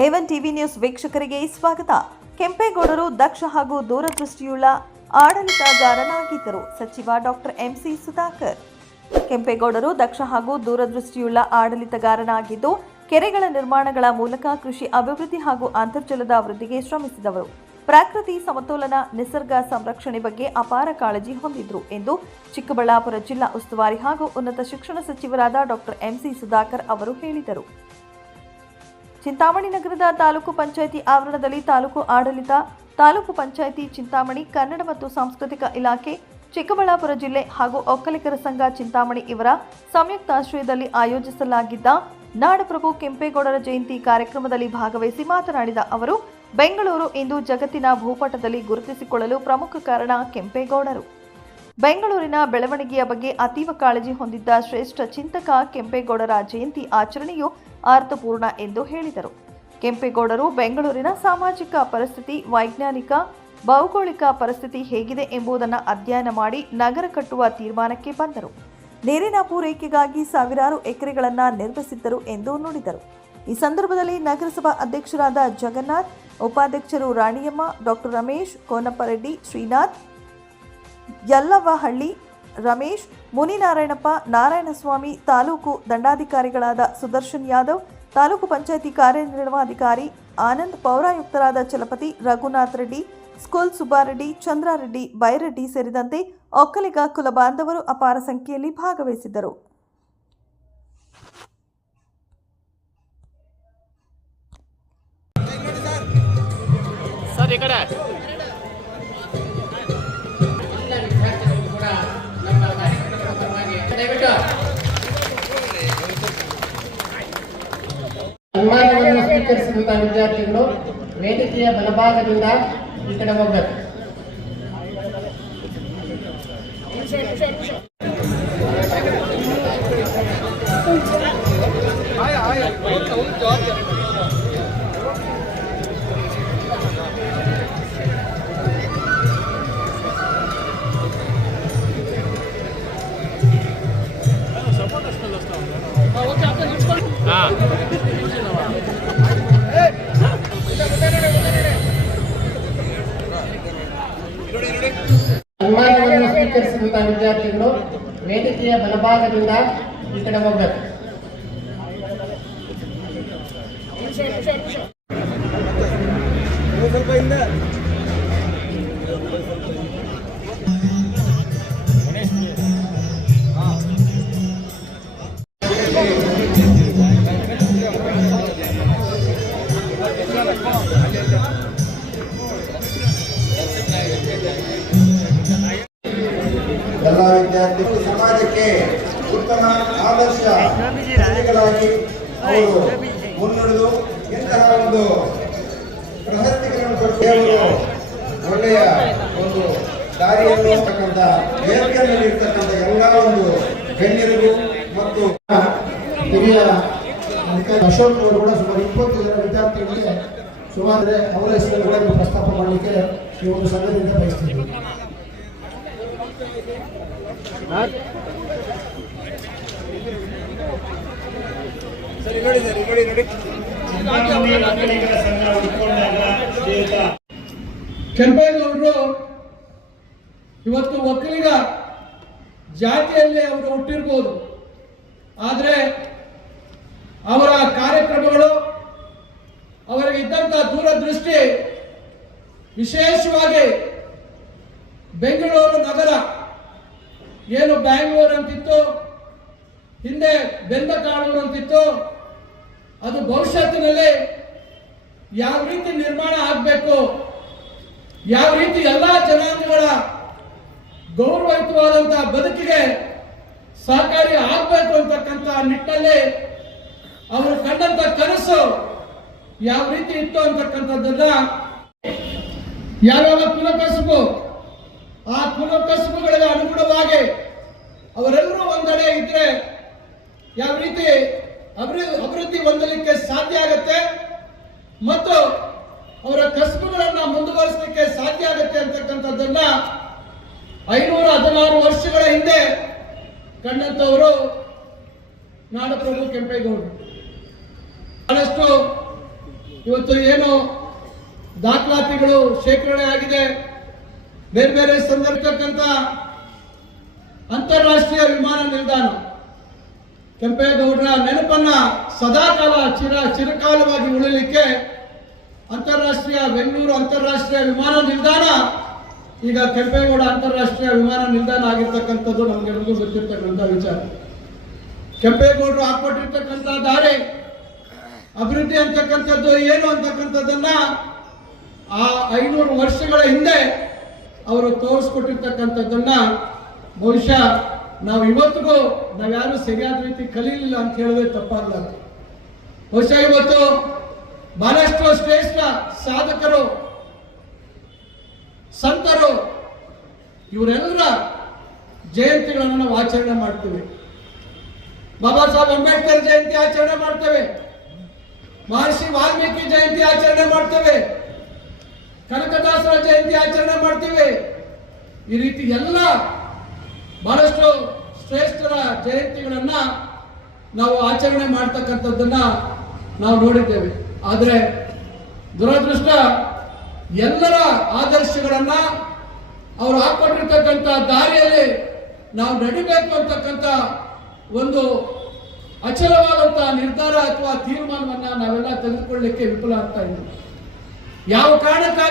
A one TV news ವೀಕ್ಷಕರಿಗೆ ಸ್ವಾಗತ. ಕೆಂಪೇಗೌಡರು ದಕ್ಷ ಹಾಗೂ ದೂರದೃಷ್ಟಿಯುಳ್ಳ ಆಡಳಿತಗಾರನಾಗಿದ್ದರು. ಸಚಿವ ಡಾಕ್ಟರ್ ಎಂಸಿ ಸುಧಾಕರ್. ಕೆಂಪೇಗೌಡರು ದಕ್ಷ ಹಾಗೂ ದೂರದೃಷ್ಟಿಯುಳ್ಳ ಆಡಳಿತಗಾರನಾಗಿದ್ದು, ಕೆರೆಗಳ ನಿರ್ಮಾಣಗಳ ಮೂಲಕ ಕೃಷಿ ಅಭಿವೃದ್ಧಿ ಹಾಗೂ ಅಂತರ್ಜಲದ ವೃದ್ಧಿಗೆ ಶ್ರಮಿಸಿದವರು. ಪ್ರಕೃತಿ ಸಮತೋಲನ, ನಿಸರ್ಗ ಸಂರಕ್ಷಣೆ ಬಗ್ಗೆ ಅಪಾರ ಕಾಳಜಿ ಹೊಂದಿದ್ರು ಎಂದು ಚಿಕ್ಕಬಳ್ಳಾಪುರ ಜಿಲ್ಲಾ ಉಸ್ತುವಾರಿ ಹಾಗೂ ಉನ್ನತ ಶಿಕ್ಷಣ ಸಚಿವರಾದ ಡಾಕ್ಟರ್ ಎಂಸಿ ಸುಧಾಕರ್ ಅವರು ಹೇಳಿದರು. ಚಿಂತಾಮಣಿ ನಗರದ ತಾಲೂಕು ಪಂಚಾಯಿತಿ ಆವರಣದಲ್ಲಿ ತಾಲೂಕು ಆಡಳಿತ, ತಾಲೂಕು ಪಂಚಾಯಿತಿ ಚಿಂತಾಮಣಿ, ಕನ್ನಡ ಮತ್ತು ಸಾಂಸ್ಕೃತಿಕ ಇಲಾಖೆ, ಚಿಕ್ಕಬಳ್ಳಾಪುರ ಜಿಲ್ಲೆ ಹಾಗೂ ಒಕ್ಕಲಿಗರ ಸಂಘ ಚಿಂತಾಮಣಿ ಇವರ ಸಂಯುಕ್ತಾಶ್ರಯದಲ್ಲಿ ಆಯೋಜಿಸಲಾಗಿದ್ದ ನಾಡಪ್ರಭು ಕೆಂಪೇಗೌಡರ ಜಯಂತಿ ಕಾರ್ಯಕ್ರಮದಲ್ಲಿ ಭಾಗವಹಿಸಿ ಮಾತನಾಡಿದ ಅವರು, ಬೆಂಗಳೂರು ಇಂದು ಜಗತ್ತಿನ ಭೂಪಟದಲ್ಲಿ ಗುರುತಿಸಿಕೊಳ್ಳಲು ಪ್ರಮುಖ ಕಾರಣ ಕೆಂಪೇಗೌಡರು. ಬೆಂಗಳೂರಿನ ಬೆಳವಣಿಗೆಯ ಬಗ್ಗೆ ಅತೀವ ಕಾಳಜಿ ಹೊಂದಿದ್ದ ಶ್ರೇಷ್ಠ ಚಿಂತಕ ಕೆಂಪೇಗೌಡರ ಜಯಂತಿ ಆಚರಣೆಯು ಅರ್ಥಪೂರ್ಣ ಎಂದು ಹೇಳಿದರು. ಕೆಂಪೇಗೌಡರು ಬೆಂಗಳೂರಿನ ಸಾಮಾಜಿಕ ಪರಿಸ್ಥಿತಿ, ವೈಜ್ಞಾನಿಕ, ಭೌಗೋಳಿಕ ಪರಿಸ್ಥಿತಿ ಹೇಗಿದೆ ಎಂಬುದನ್ನು ಅಧ್ಯಯನ ಮಾಡಿ ನಗರ ಕಟ್ಟುವ ತೀರ್ಮಾನಕ್ಕೆ ಬಂದರು. ನೀರಿನ ಪೂರೈಕೆಗಾಗಿ ಸಾವಿರಾರು ಎಕರೆಗಳನ್ನು ನಿರ್ಮಿಸಿದ್ದರು ಎಂದು ನುಡಿದರು. ಈ ಸಂದರ್ಭದಲ್ಲಿ ನಗರಸಭಾ ಅಧ್ಯಕ್ಷರಾದ ಜಗನ್ನಾಥ್, ಉಪಾಧ್ಯಕ್ಷರು ರಾಣಿಯಮ್ಮ, ಡಾಕ್ಟರ್ ರಮೇಶ್ ಕೋನಪ್ಪರೆಡ್ಡಿ ಶ್ರೀನಾಥ್ ಯಲ್ಲವ್ವಹಳ್ಳಿ, ರಮೇಶ್, ಮುನಿನಾರಾಯಣಪ್ಪ, ನಾರಾಯಣಸ್ವಾಮಿ, ತಾಲೂಕು ದಂಡಾಧಿಕಾರಿಗಳಾದ ಸುದರ್ಶನ್ ಯಾದವ್, ತಾಲೂಕು ಪಂಚಾಯಿತಿ ಕಾರ್ಯನಿರ್ವಹಣಾಧಿಕಾರಿ ಆನಂದ್, ಪೌರಾಯುಕ್ತರಾದ ಚಲಪತಿ ರಘುನಾಥ್ ರೆಡ್ಡಿ, ಸ್ಕೂಲ್ ಸುಬ್ಬಾರೆಡ್ಡಿ, ಚಂದ್ರಾರೆಡ್ಡಿ, ಬೈರೆಡ್ಡಿ ಸೇರಿದಂತೆ ಒಕ್ಕಲಿಗ ಕುಲ ಬಾಂಧವರು ಅಪಾರ ಸಂಖ್ಯೆಯಲ್ಲಿ ಭಾಗವಹಿಸಿದ್ದರು. ಸರ್, ಈ ಸನ್ಮಾನವನ್ನು ಸ್ವೀಕರಿಸಿದಂತಹ ವಿದ್ಯಾರ್ಥಿಗಳು ವೇದಿಕೆಯ ಬಲಭಾಗದಿಂದ ಈ ಕಡೆ ಹೋಗ್ಬೇಕು ಹಾಂ ಸ್ವೀಕರಿಸಿದಂತಹ ವಿದ್ಯಾರ್ಥಿಗಳು ವೇದಿಕೆಯ ಬಲಭಾಗದಿಂದ ಈ ಕಡೆ ಹೋಗ್ಬೇಕು ಎಲ್ಲ ಉತ್ತಮ ಆದರ್ಶ ಪ್ರಜೆಗಳಾಗಿ ಅವರು ಮುನ್ನಡೆದು ಇಂತಹ ಒಂದು ಪ್ರಶಸ್ತಿಗಳನ್ನು ಕೊಟ್ಟು ಒಳ್ಳೆಯ ಒಂದು ದಾರಿಯನ್ನು ಇರ್ತಕ್ಕಂಥ ವೇದಿಕೆಯಲ್ಲಿ ಇರ್ತಕ್ಕಂಥ ಎಲ್ಲ ಒಂದು ಗಣ್ಯರಿಗೂ ಮತ್ತು ಹಿರಿಯ ಅಶೋಕ್ ಅವರು ಕೂಡ ಸುಮಾರು ಇಪ್ಪತ್ತು ಜನ ವಿದ್ಯಾರ್ಥಿಗಳಿಗೆ ಸುಮಾರು ಅವರ ಹೆಸರುಗಳನ್ನು ಪ್ರಸ್ತಾಪ ಮಾಡಲಿಕ್ಕೆ ಈ ಒಂದು ಸಂಘದಿಂದ ಬಯಸ್ತೀವಿ ಕೆಂಪೇಗೌಡರು ಇವತ್ತು ಒಕ್ಕಲಿಗ ಜಾತಿಯಲ್ಲಿ ಅವರು ಹುಟ್ಟಿರ್ಬೋದು. ಆದರೆ ಅವರ ಕಾರ್ಯಕ್ರಮಗಳು ಅವರಿಗೆ ಇದ್ದಂಥ ದೂರದೃಷ್ಟಿ ವಿಶೇಷವಾಗಿ ಬೆಂಗಳೂರು ನಗರ. ಏನು ಬ್ಯಾಂಗ್ಳೂರ್ ಅಂತಿತ್ತು ಹಿಂದೆ ಬೆಂದ ಅಂತಿತ್ತು. ಅದು ಭವಿಷ್ಯತ್ತಿನಲ್ಲಿ ಯಾವ ರೀತಿ ನಿರ್ಮಾಣ ಆಗಬೇಕು, ಯಾವ ರೀತಿ ಎಲ್ಲ ಜನಾಂಗಗಳ ಗೌರವಯುತವಾದಂತಹ ಬದುಕಿಗೆ ಸಹಕಾರಿ ಆಗಬೇಕು ಅಂತಕ್ಕಂಥ ನಿಟ್ಟಿನಲ್ಲಿ ಅವರು ಕಂಡಂತ ಕನಸು ಯಾವ ರೀತಿ ಇತ್ತು ಅಂತಕ್ಕಂಥದ್ದನ್ನ ಯಾವ್ಯಾವ ಕುಲಕಸುಬು ಆ ಕುಲಕಸುಬುಗಳಿಗೆ ಅನುಗುಣವಾಗಿ ಅವರೆಲ್ಲರೂ ಒಂದೆಡೆ ಇದ್ರೆ ಯಾವ ರೀತಿ ಅಭಿವೃದ್ಧಿ ಹೊಂದಲಿಕ್ಕೆ ಸಾಧ್ಯ ಆಗತ್ತೆ ಮತ್ತು ಅವರ ಕಸಬುಗಳನ್ನ ಮುಂದುವರಿಸಲಿಕ್ಕೆ ಸಾಧ್ಯ ಆಗುತ್ತೆ ಅಂತಕ್ಕಂಥದ್ದನ್ನ ಐನೂರ ಹದಿನಾರು ವರ್ಷಗಳ ಹಿಂದೆ ಕಂಡಂತವರು ನಾಡಪ್ರಭು ಕೆಂಪೇಗೌಡರು. ಬಹಳಷ್ಟು ಇವತ್ತು ಏನು ದಾಖಲಾತಿಗಳು ಶೇಖರಣೆ ಆಗಿದೆ. ಬೇರೆ ಬೇರೆ ಸಂದರ್ಭಕ್ಕಂತ ಅಂತಾರಾಷ್ಟ್ರೀಯ ವಿಮಾನ ನಿಲ್ದಾಣ. ಕೆಂಪೇಗೌಡರ ನೆನಪನ್ನ ಸದಾಕಾಲ ಚಿರ ಚಿರಕಾಲವಾಗಿ ಉಳಿಲಿಕ್ಕೆ ಅಂತಾರಾಷ್ಟ್ರೀಯ ಬೆಂಗಳೂರು ಅಂತಾರಾಷ್ಟ್ರೀಯ ವಿಮಾನ ನಿಲ್ದಾಣ, ಈಗ ಕೆಂಪೇಗೌಡ ಅಂತಾರಾಷ್ಟ್ರೀಯ ವಿಮಾನ ನಿಲ್ದಾಣ ಆಗಿರ್ತಕ್ಕಂಥದ್ದು ನಮಗೆಲ್ಲರಿಗೂ ಗೊತ್ತಿರ್ತಕ್ಕಂಥ ವಿಚಾರ. ಕೆಂಪೇಗೌಡರು ಹಾಕೊಟ್ಟಿರ್ತಕ್ಕಂಥ ದಾರಿ, ಅಭಿವೃದ್ಧಿ ಅಂತಕ್ಕಂಥದ್ದು ಏನು ಅಂತಕ್ಕಂಥದ್ದನ್ನ ಆ ಐನೂರು ವರ್ಷಗಳ ಹಿಂದೆ ಅವರು ತೋರಿಸ್ಕೊಟ್ಟಿರ್ತಕ್ಕಂಥದ್ದನ್ನ ಬಹುಶಃ ನಾವು ಇವತ್ತಿಗೂ ನಾವ್ಯಾರು ಸರಿಯಾದ ರೀತಿ ಕಲೀಲಿಲ್ಲ ಅಂತ ಹೇಳಿದ್ರೆ ತಪ್ಪಾಗಲ್ಲ ಬಹುಶಃ ಇವತ್ತು ಬಹಳಷ್ಟು ಶ್ರೇಷ್ಠ ಸಾಧಕರು, ಸಂತರು, ಇವರೆಲ್ಲರ ಜಯಂತಿಗಳನ್ನು ನಾವು ಆಚರಣೆ ಮಾಡ್ತೇವೆ. ಬಾಬಾ ಸಾಹೇಬ್ ಅಂಬೇಡ್ಕರ್ ಜಯಂತಿ ಆಚರಣೆ ಮಾಡ್ತೇವೆ. ಮಹರ್ಷಿ ವಾಲ್ಮೀಕಿ ಜಯಂತಿ ಆಚರಣೆ ಮಾಡ್ತೇವೆ. ಕನಕದಾಸರ ಜಯಂತಿ ಆಚರಣೆ ಮಾಡ್ತೇವೆ. ಈ ರೀತಿ ಎಲ್ಲ ಜಯಂತಿಗಳನ್ನ ನಾವು ಆಚರಣೆ ಮಾಡ್ತಕ್ಕಂಥದ್ದನ್ನ ನಾವು ನೋಡಿದ್ದೇವೆ. ಆದರೆ ದುರದೃಷ್ಟ ಎಲ್ಲರ ಆದರ್ಶಗಳನ್ನ ಅವರು ಹಾಕೊಂಡಿರ್ತಕ್ಕಂಥ ದಾರಿಯಲ್ಲಿ ನಾವು ನಡಿಬೇಕು ಅಂತಕ್ಕಂಥ ಒಂದು ಅಚಲವಾದಂತಹ ನಿರ್ಧಾರ ಅಥವಾ ತೀರ್ಮಾನವನ್ನ ನಾವೆಲ್ಲ ತೆಗೆದುಕೊಳ್ಳಲಿಕ್ಕೆ ವಿಫಲ ಆಗ್ತಾ ಇದ್ದೀವಿ. ಯಾವ ಕಾರಣಕ್ಕಾಗಿ